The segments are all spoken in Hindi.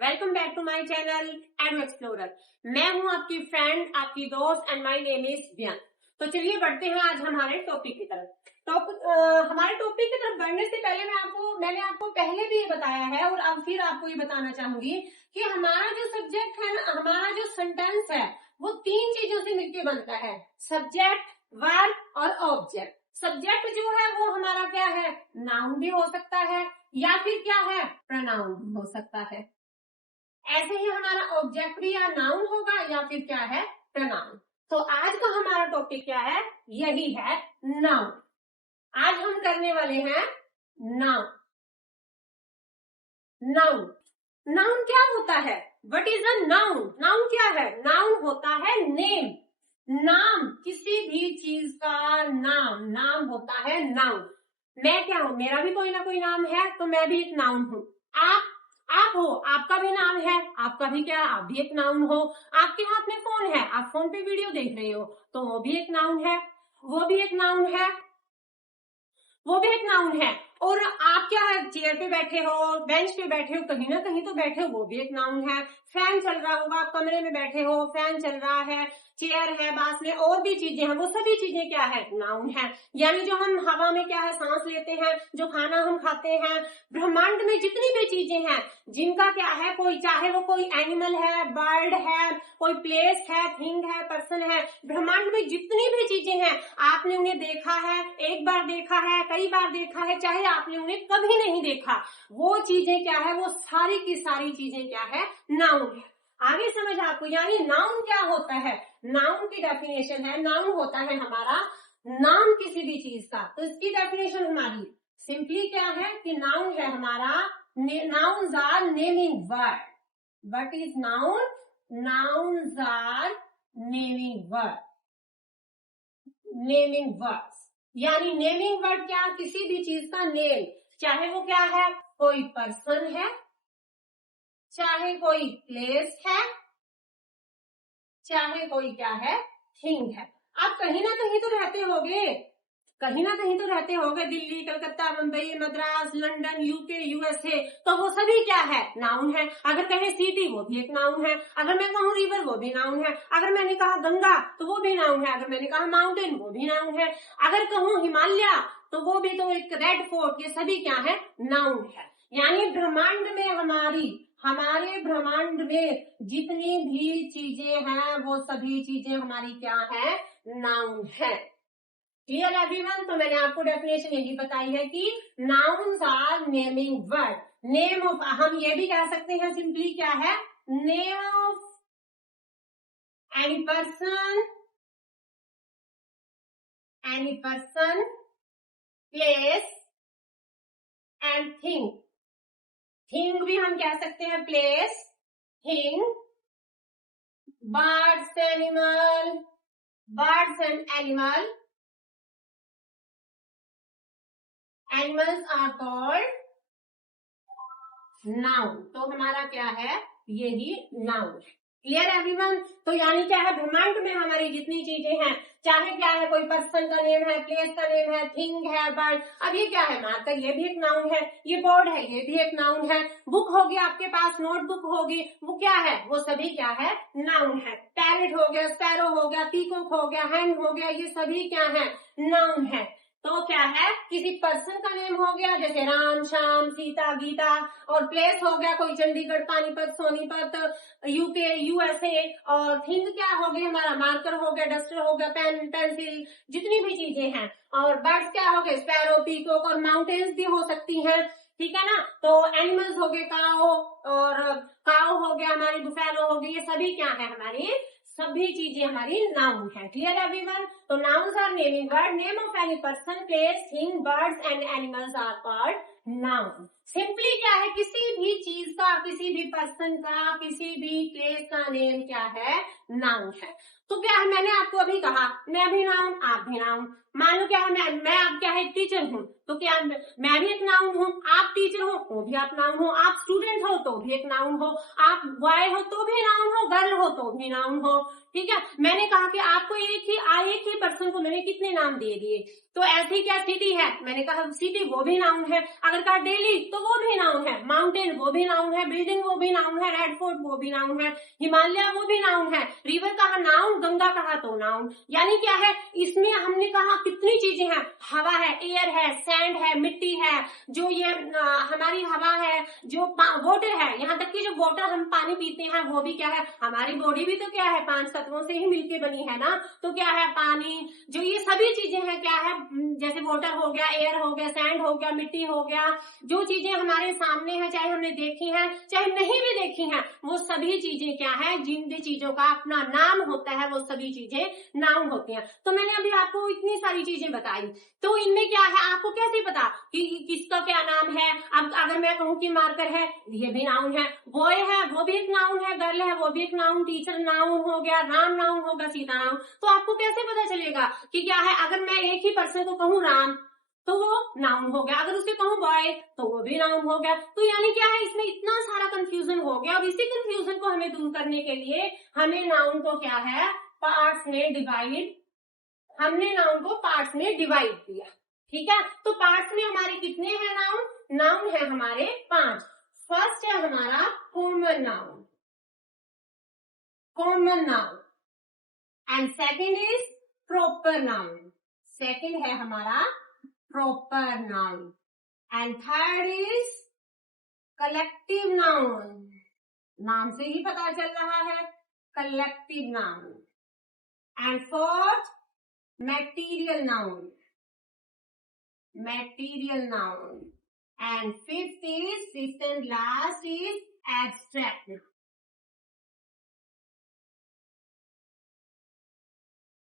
Welcome back to my channel Adam Explorer. मैं हूं आपकी फ्रेंड, आपकी दोस्त एंड माय नेम इज बियान। तो चलिए बढ़ते हैं आज हमारे टॉपिक की तरफ। हमारे टॉपिक की तरफ बढ़ने से पहले मैंने आपको पहले भी ये बताया है और अब फिर आपको ये बताना चाहूंगी कि हमारा जो सब्जेक्ट है ना, हमारा जो सेंटेंस है वो तीन चीजों से मिलकर बनता है, सब्जेक्ट, वर्ब और ऑब्जेक्ट। सब्जेक्ट जो है वो हमारा क्या है, नाउन भी हो सकता है या फिर क्या है, प्रोनाउन भी हो सकता है। ऐसे ही हमारा ऑब्जेक्ट भी या नाउन होगा या फिर क्या है, प्रोनाउन। तो आज का हमारा टॉपिक क्या है, यही है नाउन। आज हम करने वाले हैं नाउन। नाउन नाउन क्या होता है, what is a noun? Noun क्या है? नाउन होता है नेम, नाम, किसी भी चीज का नाम होता है नाउन। मैं क्या हूं, मेरा भी कोई ना कोई नाम है, तो मैं भी एक नाउन हूं। आप हो, आपका भी नाम है, आपका भी क्या, आप भी एक नाउन हो। आपके हाथ में फोन है, आप फोन पे वीडियो देख रहे हो, तो वो भी एक नाउन है, वो भी एक नाउन है, वो भी एक नाउन है। और आप क्या है, चेयर पे बैठे हो, बेंच पे बैठे हो, कहीं ना कहीं तो बैठे हो, वो भी एक नाउन है। फैन चल रहा होगा, आप कमरे में बैठे हो, फैन चल रहा है, चेयर है, पास में और भी चीजें हैं, वो सभी चीजें क्या है, नाउन है। यानी जो हम हवा में क्या है, सांस लेते हैं, जो खाना हम खाते हैं, ब्रह्मांड में जितनी भी चीजें हैं जिनका क्या है, कोई चाहे वो कोई एनिमल है, बर्ड है, कोई प्लेस है, थिंग है, पर्सन है, ब्रह्मांड में जितनी भी चीजें हैं आपने उन्हें देखा है, एक बार देखा है, कई बार देखा है, चाहे आपने उन्हें कभी नहीं देखा, वो चीजें क्या है, वो सारी की सारी चीजें क्या है, नाउन है। आगे समझ आपको, यानी नाउन क्या होता है, नाउन की डेफिनेशन है, नाउन होता है हमारा नाम किसी भी चीज का। तो इसकी डेफिनेशन हमारी सिंपली क्या है कि नाउन है हमारा, nouns are naming word. What is noun? Nouns are naming word, naming words. यानी नेमिंग वर्ड क्या, किसी भी चीज का नेम, चाहे वो क्या है, कोई पर्सन है, चाहे कोई प्लेस है, चाहे कोई क्या है, थिंग है। आप कहीं ना कहीं तो रहते होगे, कहीं ना कहीं तो रहते होंगे, Delhi, Calcutta, Mumbai, Madras, London, UK, USA, तो वो सभी क्या है, नाउन है। अगर कहे सिटी, वो भी एक नाउन है। अगर मैं कहूँ रिवर, वो भी नाउन है। अगर मैंने कहा गंगा, तो वो भी नाउन है। अगर मैंने कहा माउंटेन, वो भी नाउन है। अगर कहूँ हिमालय, तो वो भी, तो एक रेड फोर्ट, ये सभी क्या है, नाउन है। यानी ब्रह्मांड में हमारे ब्रह्मांड में जितनी भी चीजें हैं वो सभी चीजें हमारी क्या है, नाउन है। Clear everyone? तो मैंने आपको डेफिनेशन यही बताई है कि nouns are naming word. Name of, हम ये भी कह सकते हैं सिंपली क्या है, name of any person, place and thing. Thing भी हम कह सकते हैं, place, thing, birds and animal, animals are called noun. तो हमारा क्या है, यही नाउन है। Clear everyone? तो यानी क्या है, ब्रह्मांड में हमारी जितनी चीजें हैं, चाहे क्या है, कोई पर्सन का नेम है, प्लेस का नेम है, थिंग है, बर्ड, अब ये क्या है, मार्कर, ये भी एक नाउन है। ये बोर्ड है, ये भी एक नाउन है। बुक होगी आपके पास, नोटबुक होगी, वो क्या है, वो सभी क्या है, नाउन है। पैरेट हो गया, स्पैरो हो गया, पीकॉक हो गया, हैन हो गया, ये सभी क्या है, नाउन है। तो क्या है, किसी पर्सन का नेम हो गया, जैसे राम, श्याम, सीता, गीता, और प्लेस हो गया कोई चंडीगढ़, पानीपत, सोनीपत, यूके, यूएसए, और थिंग क्या हो गई, हमारा मार्कर हो गया, डस्टर हो गया, पेन, पेंसिल, जितनी भी चीजें हैं। और बर्ड्स क्या हो गए, स्पैरो, पीकॉक, और माउंटेन्स भी हो सकती हैं, ठीक है ना। तो एनिमल्स हो गए, काओ हो गया हमारी, बुफेलो हो गई, ये सभी क्या है, हमारी सभी चीजें हमारी नाउन है। Clear everyone? तो nouns are naming word, name of any person, place, thing, birds and animals are called noun. Simply क्या है, किसी भी चीज का, किसी भी पर्सन का, किसी भी प्लेस का नेम क्या है, नाउन है। तो क्या है, मैंने आपको अभी कहा मैं भी नाउन आप भी नाउन। मान लो क्या है, मैं आप क्या है टीचर हूँ, तो क्या मैं भी एक नाउन हूँ, आप टीचर हो तो भी आप नाउन हो, आप स्टूडेंट हो तो भी एक नाउन हो, आप बॉय हो तो भी नाउन हो, गर्ल हो तो भी नाउन हो। ठीक है, मैंने कहा कि आपको एक ही पर्सन को मैंने कितने नाम दे दिए, तो ऐसी क्या सिटी है, मैंने कहा सिटी वो भी नाउन है। अगर कहा दिल्ली तो वो भी नाउन है, माउंटेन वो भी नाउन है, बिल्डिंग वो भी नाउन है, रेड फोर्ट वो भी नाउन है, हिमालय वो भी नाउन है, रिवर कहा नाउन, गंगा कहा तो नाउन। यानी क्या है, इसमें हमने कहा कितनी चीजें हैं, हवा है, एयर है, सैंड है, मिट्टी है, जो ये हमारी हवा है, जो वाटर है, यहाँ तक कि जो वाटर हम पानी पीते हैं वो भी क्या है, हमारी बॉडी भी तो क्या है 5 तत्वों से ही मिलके बनी है ना। तो क्या है, पानी, जो ये सभी चीजें हैं क्या है, जैसे वाटर हो गया, एयर हो गया, सैंड हो गया, मिट्टी हो गया, जो चीजें हमारे सामने है, चाहे हमने देखी है चाहे नहीं भी देखी है, वो सभी चीजें क्या है, जिन भी चीजों का अपना नाम होता है वो सभी चीजें नाउन होती हैं। तो मैंने अभी आपको इतनी सारी चीजें बताई, तो इनमें क्या है, आपको कैसे पता कि किसका क्या नाम है। अब अगर मैं कहूँ कि मार्कर है, ये भी नाउन है, बॉय है वो भी एक नाउन है, गर्ल है वो भी एक नाउन, टीचर नाउन हो गया, राम नाउन होगा, सीता नाउन। तो आपको कैसे पता चलेगा कि क्या है, अगर मैं एक ही पर्सन को कहूँ राम तो वो नाउन हो गया, अगर उसे कहूँ बॉय तो वो भी नाउन हो गया। तो यानी क्या है, इसमें इतना सारा कंफ्यूजन हो गया। और इसी कंफ्यूजन को हमें दूर करने के लिए हमें नाउन को क्या है, पार्ट्स में डिवाइड, हमने नाउन को पार्ट्स में डिवाइड किया। ठीक है, तो पार्ट्स में हमारे कितने हैं नाउन, नाउन है हमारे 5। फर्स्ट है हमारा common noun, common noun, and second is proper noun, second है हमारा proper noun, and third is collective noun, नाम से ही पता चल रहा है collective noun, and fourth material noun, material noun, and fifth and last is abstract noun.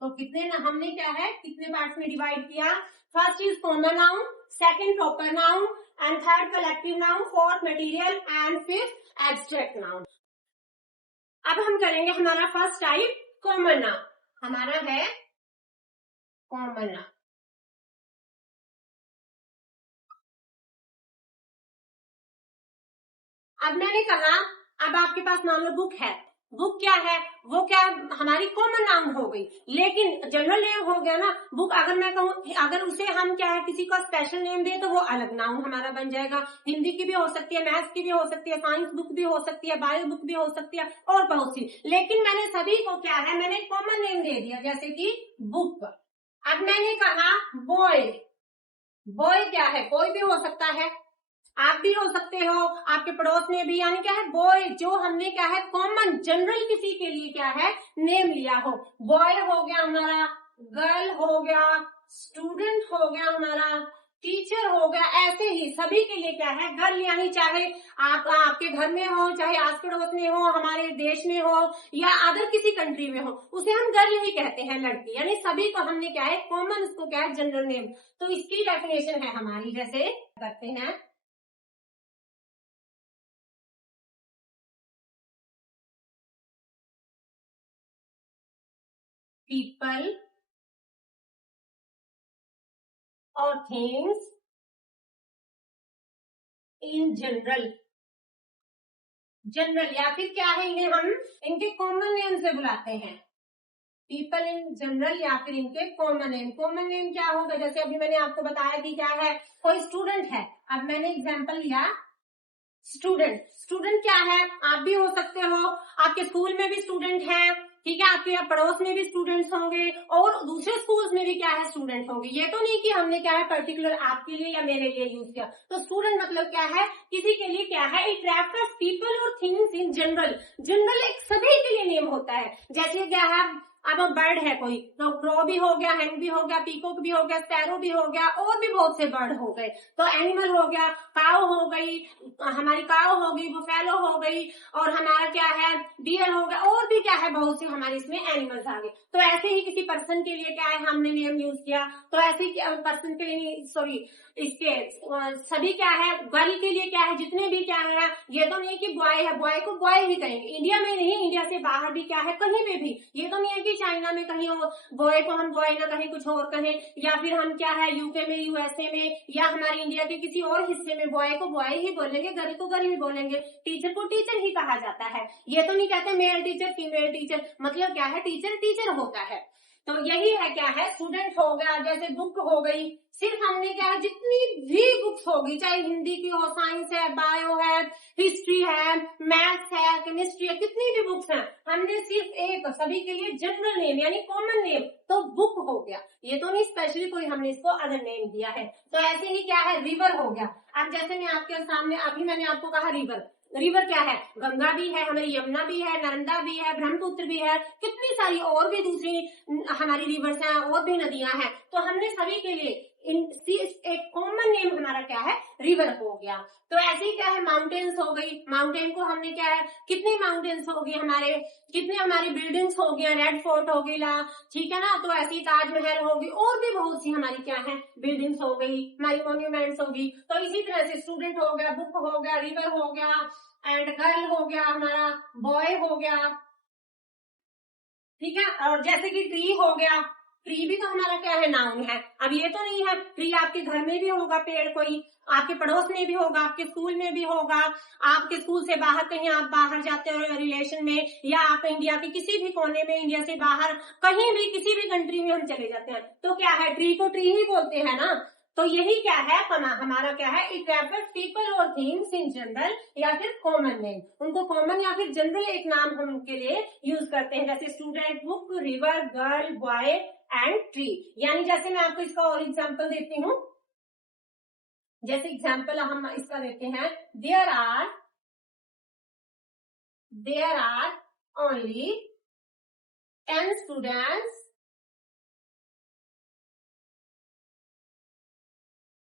तो कितने हमने क्या है, कितने पार्ट्स में डिवाइड किया, first is common noun, second proper noun, and third collective noun, fourth material, and fifth abstract noun. अब हम करेंगे हमारा फर्स्ट टाइप कॉमन नाउन, हमारा है कॉमन नाउन। अब मैंने कहा, अब आपके पास मान लो बुक है, बुक क्या है, वो क्या हमारी कॉमन नाउन हो गई, लेकिन जनरल नेम हो गया ना बुक। अगर मैं कहूँ, अगर उसे हम क्या है किसी का स्पेशल नेम दे तो वो अलग नाउन हमारा बन जाएगा। हिंदी की भी हो सकती है, मैथ्स की भी हो सकती है, साइंस बुक भी हो सकती है, बायो बुक भी हो सकती है, और बहुत सी। लेकिन मैंने सभी को क्या है, मैंने कॉमन नेम दे दिया, जैसे कि बुक। अब मैंने कहा बॉय, बॉय क्या है, कोई भी हो सकता है, आप भी हो सकते हो, आपके पड़ोस में भी, यानी क्या है बॉय, जो हमने क्या है कॉमन जनरल किसी के लिए क्या है नेम लिया हो। बॉय हो गया हमारा, गर्ल हो गया, स्टूडेंट हो गया हमारा, टीचर हो गया, ऐसे ही सभी के लिए क्या है गर्ल, यानी चाहे आप आपके घर में हो, चाहे आस पड़ोस में हो, हमारे देश में हो, या अदर किसी कंट्री में हो, उसे हम गर्ल ही कहते हैं, लड़की। यानी सभी को हमने क्या है कॉमन, उसको क्या है जनरल नेम। तो इसकी डेफिनेशन है हमारी, जैसे करते हैं, people or things in general, general, या फिर क्या है, इन्हें हम इनके कॉमन नेम से बुलाते हैं, पीपल इन जनरल, या फिर इनके कॉमन नेम। कॉमन नेम क्या होगा, जैसे अभी मैंने आपको बताया कि क्या है, कोई स्टूडेंट है, अब मैंने एग्जांपल लिया स्टूडेंट। स्टूडेंट क्या है, आप भी हो सकते हो, आपके स्कूल में भी स्टूडेंट है, ठीक है, आपके पड़ोस में भी स्टूडेंट्स होंगे, और दूसरे स्कूल्स में भी क्या है स्टूडेंट होंगे। ये तो नहीं कि हमने क्या है पर्टिकुलर आपके लिए या मेरे लिए यूज किया। तो स्टूडेंट मतलब क्या है, किसी के लिए क्या है, इट रेफर्स पीपल और थिंग्स इन जनरल। जनरल एक सभी के लिए नेम होता है, जैसे क्या है अब बर्ड है कोई, तो क्रो भी हो गया, हेन भी हो गया, पीकॉक भी हो गया, स्पैरो भी हो गया, और भी बहुत से बर्ड हो गए। तो एनिमल हो गया, काऊ हो गई, हमारी काऊ हो गई, बुफेलो हो गई, और हमारा क्या है डियर हो गया, और भी क्या है बहुत से हमारे इसमें एनिमल्स आ गए। तो ऐसे ही किसी पर्सन के लिए क्या है हमने नेम यूज किया, तो ऐसे ही पर्सन के लिए सॉरी इसके सभी क्या है, गर्ल के लिए क्या है, जितने भी क्या है, ये तो नहीं कि बॉय है बॉय को बॉय ही कहेंगे, इंडिया में नहीं, इंडिया से बाहर भी क्या है कहीं पे भी, ये तो नहीं है कि चाइना में कहीं बॉय को हम बॉय ना कहें कुछ और कहें, या फिर हम क्या है यूके में, यूएसए में, या हमारे इंडिया के किसी और हिस्से में बॉय को बॉय ही बोलेंगे, गर्ल को गर्ल ही बोलेंगे, टीचर को टीचर ही कहा जाता है। ये तो नहीं कहते मेल टीचर फीमेल टीचर, मतलब क्या है टीचर टीचर होता है। तो यही है क्या है, स्टूडेंट हो गया, जैसे बुक हो गई, सिर्फ हमने क्या है जितनी भी बुक्स होगी, चाहे हिंदी की हो, साइंस है, बायो है, हिस्ट्री है, मैथ्स है, केमिस्ट्री है, कितनी भी बुक्स हैं, हमने सिर्फ एक सभी के लिए जनरल नेम यानी कॉमन नेम, तो बुक हो गया, ये तो नहीं स्पेशली कोई हमने इसको अदर नेम दिया है। तो ऐसे ही क्या है रिवर हो गया। अब जैसे मैं आपके सामने अभी मैंने आपको कहा रिवर, रिवर क्या है, गंगा भी है हमारी, यमुना भी है, नर्मदा भी है, ब्रह्मपुत्र भी है, कितनी सारी और भी दूसरी हमारी रिवर्स हैं, और भी नदियां हैं। तो हमने सभी के लिए एक कॉमन नेम हमारा क्या है रिवर हो गया। तो ऐसे ही क्या है माउंटेन्स हो गई, माउंटेन को हमने क्या है कितनी माउंटेन्स हो गई हमारे, कितनी हमारी बिल्डिंग्स हो गई, रेड फोर्ट हो गई ला, ठीक है ना, तो ऐसी ताजमहल होगी, और भी बहुत सी हमारी क्या है बिल्डिंग्स हो गई, हमारी मॉन्यूमेंट्स होगी। तो इसी तरह से स्टूडेंट हो गया, बुक हो गया, रिवर हो गया, एंड गर्ल हो गया, हमारा बॉय हो गया, ठीक है। और जैसे कि ट्री हो गया, ट्री भी तो हमारा क्या है नाउन है। अब ये तो नहीं है ट्री आपके घर में भी होगा, पेड़ कोई आपके पड़ोस में भी होगा, आपके स्कूल में भी होगा, आपके स्कूल से बाहर कहीं आप बाहर जाते हो रिलेशन में, या आप इंडिया के किसी भी कोने में, इंडिया से बाहर कहीं भी किसी भी कंट्री में हम चले जाते हैं, तो क्या है ट्री को ट्री ही बोलते हैं ना। तो यही क्या है हमारा क्या है, इट रेफर्स पीपल और थिंग्स इन जनरल, या फिर कॉमन नेम, उनको कॉमन या फिर जनरल एक नाम हम उनके लिए यूज करते हैं, जैसे student, book, river, girl, boy and tree. यानी जैसे मैं आपको इसका और एग्जाम्पल देती हूँ, जैसे एग्जाम्पल हम इसका देते हैं, there are only 10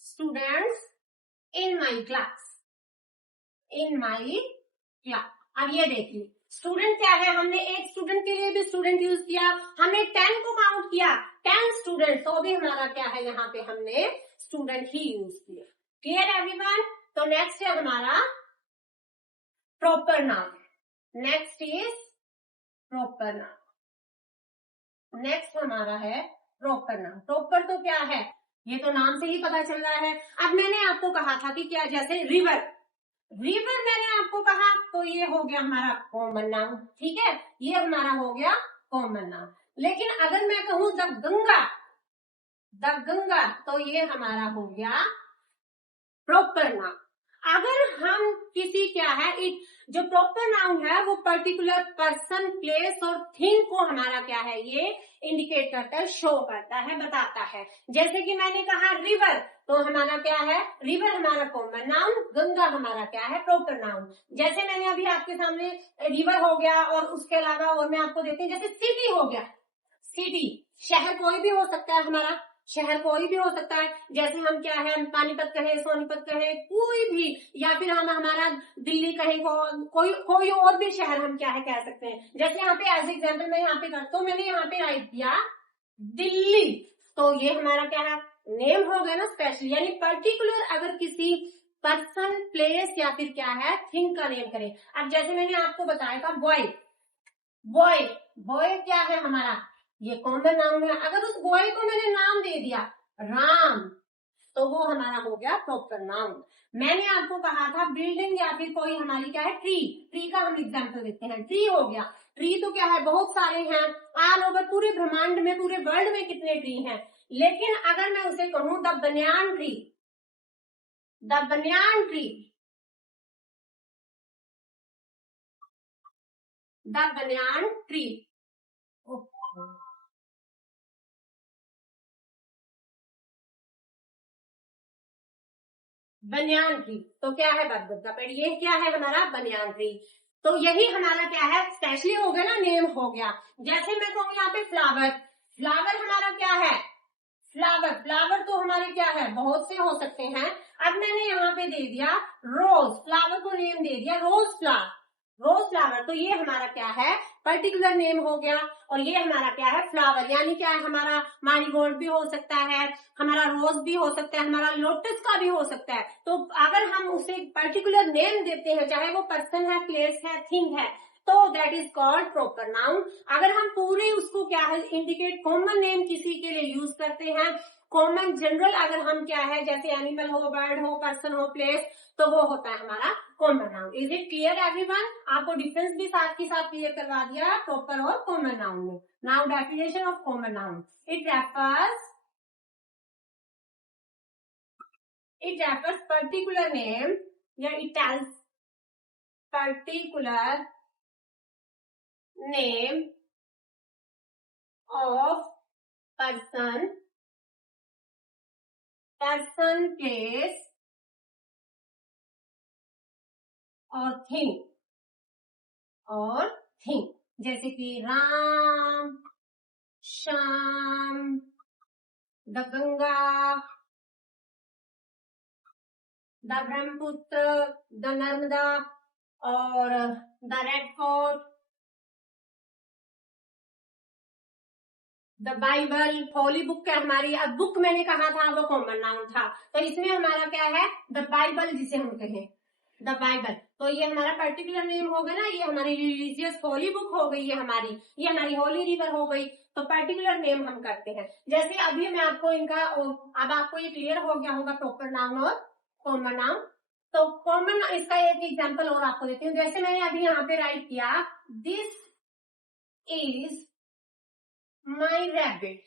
students in my class. अब ये देखिए स्टूडेंट क्या है, हमने एक स्टूडेंट के लिए भी स्टूडेंट यूज किया, हमने 10 को काउंट किया, 10 स्टूडेंट, तो भी हमारा क्या है यहाँ पे हमने स्टूडेंट ही यूज किया। Clear everyone. तो नेक्स्ट है हमारा proper noun, next is proper noun, next हमारा है प्रॉपर नाउन। प्रॉपर तो क्या है, ये तो नाम से ही पता चल रहा है। अब मैंने आपको कहा था कि क्या, जैसे रिवर, रिवर मैंने आपको कहा तो ये हो गया हमारा कॉमन नाउन, ठीक है, ये हमारा हो गया कॉमन नाउन। लेकिन अगर मैं कहूं द गंगा, तो ये हमारा हो गया प्रॉपर नाउन। अगर हम किसी क्या है जो प्रॉपर नाउन है वो पर्टिकुलर पर्सन, प्लेस और थिंग को हमारा क्या है ये इंडिकेट करता है, शो करता है, बताता है। जैसे कि मैंने कहा रिवर, तो हमारा क्या है, रिवर हमारा कॉमन नाउन, गंगा हमारा क्या है प्रॉपर नाउन। जैसे मैंने अभी आपके सामने रिवर हो गया, और उसके अलावा और मैं आपको देती हूँ, जैसे सिटी हो गया, सिटी शहर कोई भी हो सकता है, हमारा शहर कोई भी हो सकता है, जैसे हम क्या है पानीपत कहे, सोनीपत कहे, कोई भी, या फिर हम हमारा दिल्ली कहे, कोई और भी शहर हम क्या है कह सकते हैं। जैसे यहाँ पे एज एग्जाम्पल मैं यहाँ पे करता हूँ, मैंने यहाँ पे राइट किया दिल्ली, तो ये हमारा क्या है नेम हो गया ना स्पेशल, यानी पर्टिकुलर अगर किसी पर्सन, प्लेस या फिर क्या है थिंग का नेम करें। अब जैसे मैंने आपको बताया था बॉय, बॉय बॉय क्या है हमारा, ये कॉमन नाउन है। अगर उस बॉय को मैंने नाम दे दिया राम, तो वो हमारा हो गया प्रॉपर नाउन। मैंने आपको कहा था बिल्डिंग या फिर कोई हमारी क्या है ट्री, ट्री का हम एग्जाम्पल देते हैं, ट्री हो गया, ट्री तो क्या है बहुत सारे हैं, ऑल ओवर पूरे ब्रह्मांड में, पूरे वर्ल्ड में कितने ट्री हैं। लेकिन अगर मैं उसे कहूं the banyan tree, the banyan tree, the banyan tree, banyan tree, तो क्या है बरगद का पेड़, ये क्या है हमारा बनियान ट्री। तो यही हमारा क्या है, स्पेशली हो गया ना, नेम हो गया। जैसे मैं कहूँ यहाँ पे फ्लावर, फ्लावर हमारा क्या है, फ्लावर, फ्लावर तो हमारे क्या है, बहुत से हो सकते हैं। अब मैंने यहाँ पे दे दिया रोज, फ्लावर को नेम दे दिया रोज फ्लावर, रोज फ्लावर, तो ये हमारा क्या है, पर्टिकुलर नेम हो गया। और ये हमारा क्या है, फ्लावर, यानी क्या है, हमारा मैरीगोल्ड भी हो सकता है, हमारा रोज भी हो सकता है, हमारा लोटस का भी हो सकता है। तो अगर हम उसे पर्टिकुलर नेम देते हैं, चाहे वो पर्सन है, प्लेस है, थिंग है, तो that is called proper noun. अगर हम पूरे उसको क्या है, इंडिकेट कॉमन नेम किसी के लिए यूज करते हैं, कॉमन जनरल अगर हम क्या है, जैसे एनिमल हो, बर्ड हो, पर्सन हो, प्लेस, तो वो होता है हमारा common noun. Is it clear everyone? आपको डिफरेंस भी साथ के साथ क्लियर करवा दिया प्रॉपर और कॉमन नाउन में। Now definition of common noun, it refers particular name या it tells particular name of person, place और थिंग, जैसे कि Ram, Shyam, the Ganga, the Brahmaputra, the Narmada और the red fort, the Bible, holy book है हमारी। अब बुक मैंने कहा था वो कॉमन नाउन था, तो इसमें हमारा क्या है, द बाइबल जिसे हम कहें, द बाइबल, तो ये हमारा पर्टिकुलर नेम हो गया ना, ये हमारी रिलीजियस होली बुक हो गई, ये हमारी होली रिवर हो गई, तो पर्टिकुलर नेम हम करते हैं। जैसे अभी मैं आपको इनका, अब आपको ये क्लियर हो गया होगा प्रॉपर नाउन और कॉमन नाउन। तो कॉमन, इसका एक एग्जाम्पल और आपको देती हूँ। जैसे मैंने अभी यहाँ पे राइट किया, this is my rabbit,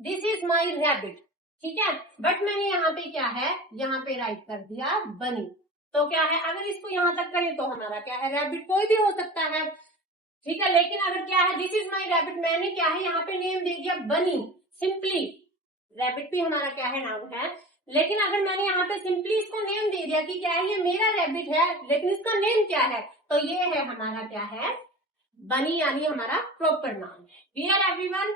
this is my rabbit, ठीक है। बट मैंने यहाँ पे क्या है, यहाँ पे राइट कर दिया बनी, तो क्या है, अगर इसको यहाँ तक करें तो हमारा क्या है, रैबिट कोई भी हो सकता है, ठीक है। लेकिन अगर क्या है, दिस इज माई रैबिट, मैंने क्या है यहाँ पे नेम दे दिया बनी, सिंपली, रैबिट भी हमारा क्या है, नाउन है। लेकिन अगर मैंने यहाँ पे सिंपली इसको नेम दे दिया कि क्या है, ये मेरा रैबिट है, लेकिन इसका नेम क्या है, तो ये है हमारा क्या है, बनी, यानी हमारा प्रॉपर नाउन। Clear everyone?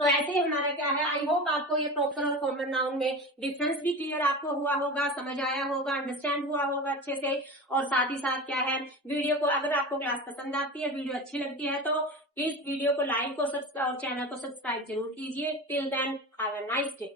तो ऐसे ही हमारा क्या है, आई होप आपको ये प्रॉपर और कॉमन नाउन में डिफरेंस भी क्लियर आपको हुआ होगा, समझ आया होगा, अंडरस्टैंड हुआ होगा अच्छे से। और साथ ही साथ क्या है, वीडियो को, अगर आपको क्लास पसंद आती है, वीडियो अच्छी लगती है, तो प्लीज वीडियो को लाइक और चैनल को सब्सक्राइब जरूर कीजिए। Till then have a nice day.